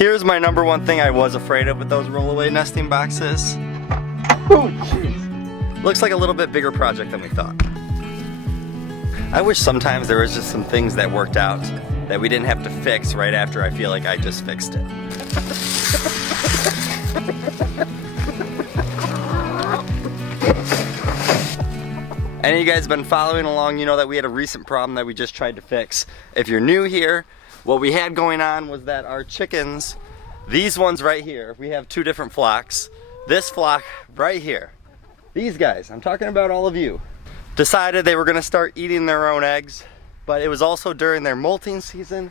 Here's my number one thing I was afraid of with those rollaway nesting boxes. Oh, jeez. Looks like a little bit bigger project than we thought. I wish sometimes there was just some things that worked out that we didn't have to fix right after I feel like I just fixed it. Any of you guys been following along, you know that we had a recent problem that we just tried to fix. If you're new here, what we had going on was that our chickens, these ones right here, we have two different flocks. This flock right here, these guys, I'm talking about all of you, decided they were gonna start eating their own eggs, but it was also during their molting season,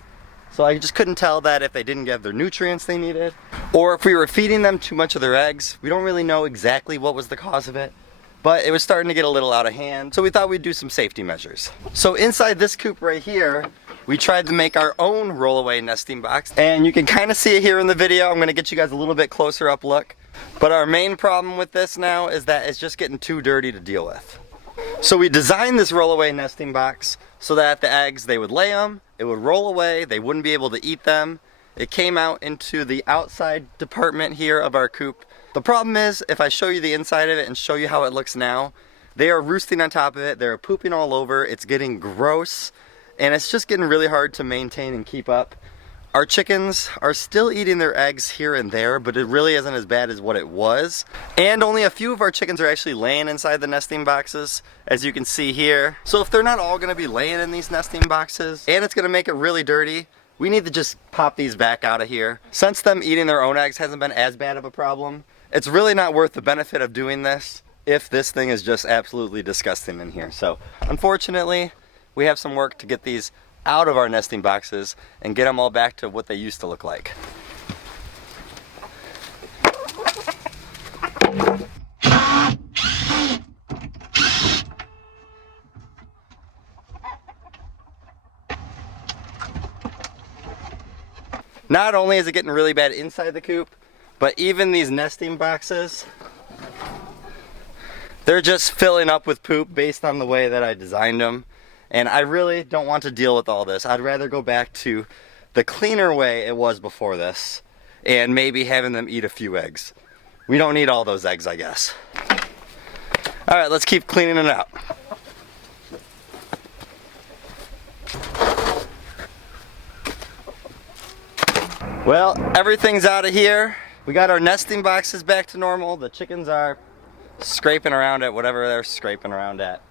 so I just couldn't tell that if they didn't get their nutrients they needed, or if we were feeding them too much of their eggs. We don't really know exactly what was the cause of it, but it was starting to get a little out of hand, so we thought we'd do some safety measures. So inside this coop right here, we tried to make our own rollaway nesting box, and you can kind of see it here in the video. I'm going to get you guys a little bit closer up look. But our main problem with this now is that it's just getting too dirty to deal with. So we designed this rollaway nesting box so that the eggs, they would lay them, it would roll away, they wouldn't be able to eat them. It came out into the outside department here of our coop. The problem is, if I show you the inside of it and show you how it looks now, they are roosting on top of it, they're pooping all over, it's getting gross, and it's just getting really hard to maintain and keep up. Our chickens are still eating their eggs here and there, but it really isn't as bad as what it was. And only a few of our chickens are actually laying inside the nesting boxes, as you can see here. So if they're not all gonna be laying in these nesting boxes, and it's gonna make it really dirty, we need to just pop these back out of here. Since them eating their own eggs hasn't been as bad of a problem, it's really not worth the benefit of doing this if this thing is just absolutely disgusting in here. So unfortunately, we have some work to get these out of our nesting boxes and get them all back to what they used to look like. Not only is it getting really bad inside the coop, but even these nesting boxes, they're just filling up with poop based on the way that I designed them. And I really don't want to deal with all this. I'd rather go back to the cleaner way it was before this and maybe having them eat a few eggs. We don't need all those eggs, I guess. All right, let's keep cleaning it out. Well, everything's out of here. We got our nesting boxes back to normal. The chickens are scraping around at whatever they're scraping around at.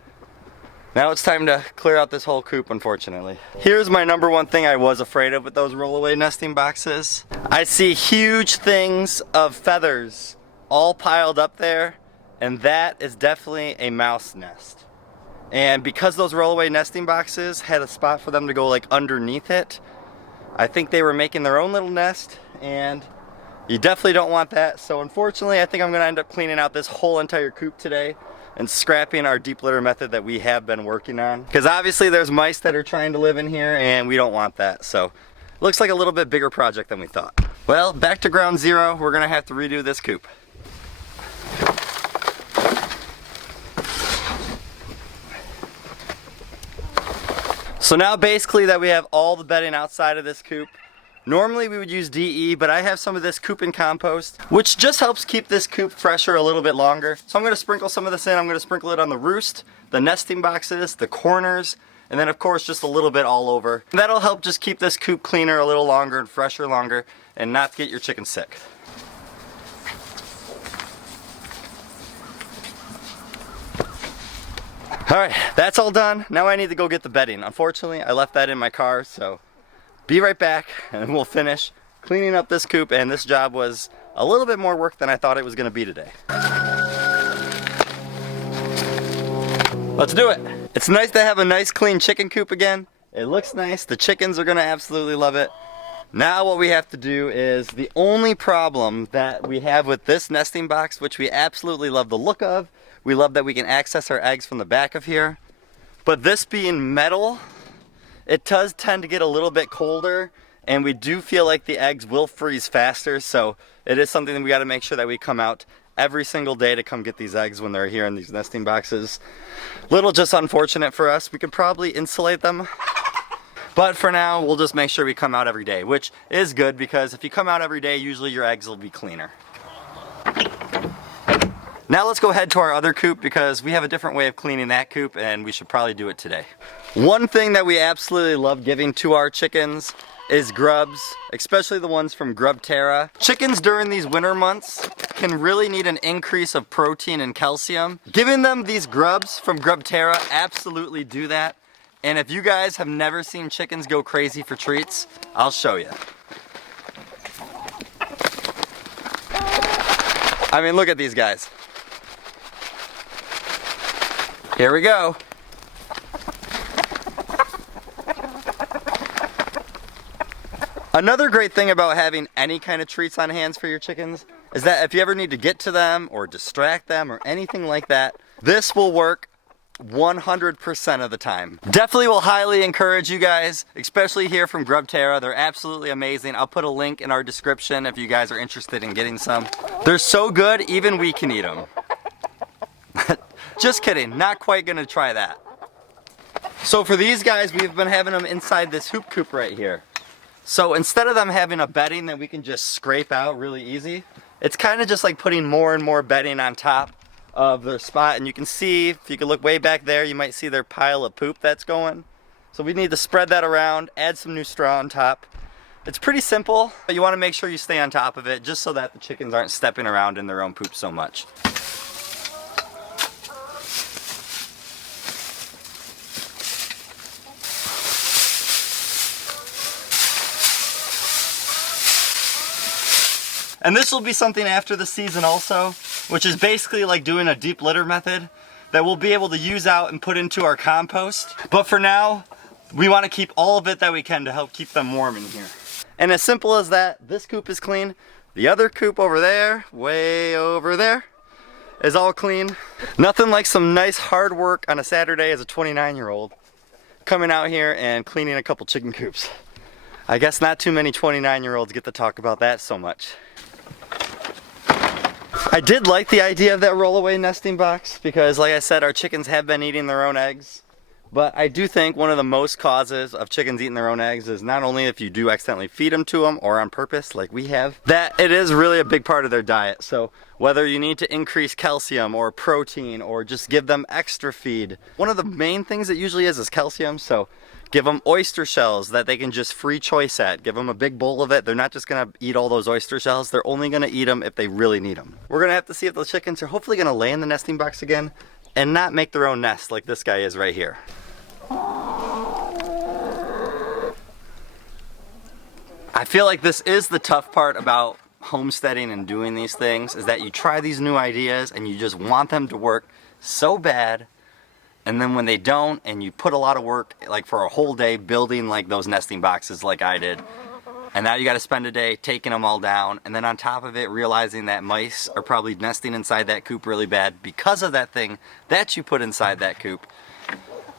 Now it's time to clear out this whole coop, unfortunately. Here's my number one thing I was afraid of with those rollaway nesting boxes. I see huge things of feathers all piled up there, and that is definitely a mouse nest. And because those rollaway nesting boxes had a spot for them to go like underneath it, I think they were making their own little nest, and you definitely don't want that. So unfortunately, I think I'm gonna end up cleaning out this whole entire coop today and scrapping our deep litter method that we have been working on. Because obviously there's mice that are trying to live in here and we don't want that. So it looks like a little bit bigger project than we thought. Well, back to ground zero. We're gonna have to redo this coop. So now basically that we have all the bedding outside of this coop, normally we would use DE, but I have some of this Coop and compost, which just helps keep this coop fresher a little bit longer. So I'm gonna sprinkle some of this in. I'm gonna sprinkle it on the roost, the nesting boxes, the corners, and then of course just a little bit all over. And that'll help just keep this coop cleaner a little longer and fresher longer and not get your chickens sick. All right, that's all done. Now I need to go get the bedding. Unfortunately, I left that in my car, so be right back and we'll finish cleaning up this coop, and this job was a little bit more work than I thought it was gonna be today. Let's do it. It's nice to have a nice clean chicken coop again. It looks nice. The chickens are gonna absolutely love it. Now what we have to do is, the only problem that we have with this nesting box, which we absolutely love the look of, we love that we can access our eggs from the back of here, but this being metal, it does tend to get a little bit colder, and we do feel like the eggs will freeze faster, so it is something that we got to make sure that we come out every single day to come get these eggs when they're here in these nesting boxes. Little just unfortunate for us. We could probably insulate them, But for now, we'll just make sure we come out every day, which is good because if you come out every day, usually your eggs will be cleaner. Now let's go ahead to our other coop because we have a different way of cleaning that coop and we should probably do it today. One thing that we absolutely love giving to our chickens is grubs, especially the ones from Grubterra. Chickens during these winter months can really need an increase of protein and calcium. Giving them these grubs from Grubterra absolutely do that. And if you guys have never seen chickens go crazy for treats, I'll show you. I mean, look at these guys. Here we go. Another great thing about having any kind of treats on hands for your chickens is that if you ever need to get to them or distract them or anything like that, this will work 100% of the time. Definitely will highly encourage you guys, especially here from Grubterra. They're absolutely amazing. I'll put a link in our description if you guys are interested in getting some. They're so good, even we can eat them. Just kidding, not quite gonna try that. So for these guys, we've been having them inside this hoop coop right here. So instead of them having a bedding that we can just scrape out really easy, it's kind of just like putting more and more bedding on top of their spot. And you can see, if you can look way back there, you might see their pile of poop that's going. So we need to spread that around, add some new straw on top. It's pretty simple, but you want to make sure you stay on top of it just so that the chickens aren't stepping around in their own poop so much. And this will be something after the season also, which is basically like doing a deep litter method that we'll be able to use out and put into our compost. But for now, we want to keep all of it that we can to help keep them warm in here. And as simple as that, this coop is clean. The other coop over there, way over there, is all clean. Nothing like some nice hard work on a Saturday as a 29-year-old coming out here and cleaning a couple chicken coops. I guess not too many 29-year-olds get to talk about that so much. I did like the idea of that rollaway nesting box because, like I said, our chickens have been eating their own eggs. But I do think one of the most causes of chickens eating their own eggs is not only if you do accidentally feed them to them or on purpose like we have, that it is really a big part of their diet. So whether you need to increase calcium or protein or just give them extra feed, one of the main things it usually is calcium. So give them oyster shells that they can just free choice at. Give them a big bowl of it. They're not just gonna eat all those oyster shells. They're only gonna eat them if they really need them. We're gonna have to see if the chickens are hopefully gonna lay in the nesting box again and not make their own nest like this guy is right here. I feel like this is the tough part about homesteading and doing these things, is that you try these new ideas and you just want them to work so bad. And then when they don't, and you put a lot of work, like for a whole day building like those nesting boxes like I did, and now you got to spend a day taking them all down, and then on top of it realizing that mice are probably nesting inside that coop really bad because of that thing that you put inside that coop.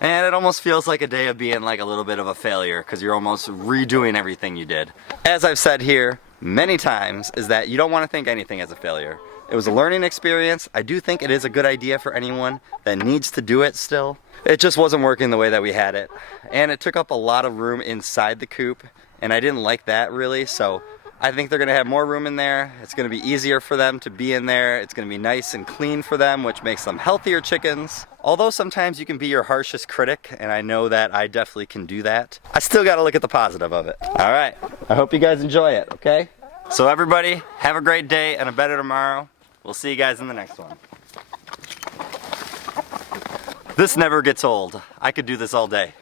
And it almost feels like a day of being like a little bit of a failure because you're almost redoing everything you did. As I've said here many times, is that you don't want to think anything as a failure. It was a learning experience. I do think it is a good idea for anyone that needs to do it still. It just wasn't working the way that we had it. And it took up a lot of room inside the coop, and I didn't like that really, so I think they're gonna have more room in there. It's gonna be easier for them to be in there. It's gonna be nice and clean for them, which makes them healthier chickens. Although sometimes you can be your harshest critic, and I know that I definitely can do that, I still gotta look at the positive of it. All right, I hope you guys enjoy it, okay? So everybody, have a great day and a better tomorrow. We'll see you guys in the next one. This never gets old. I could do this all day.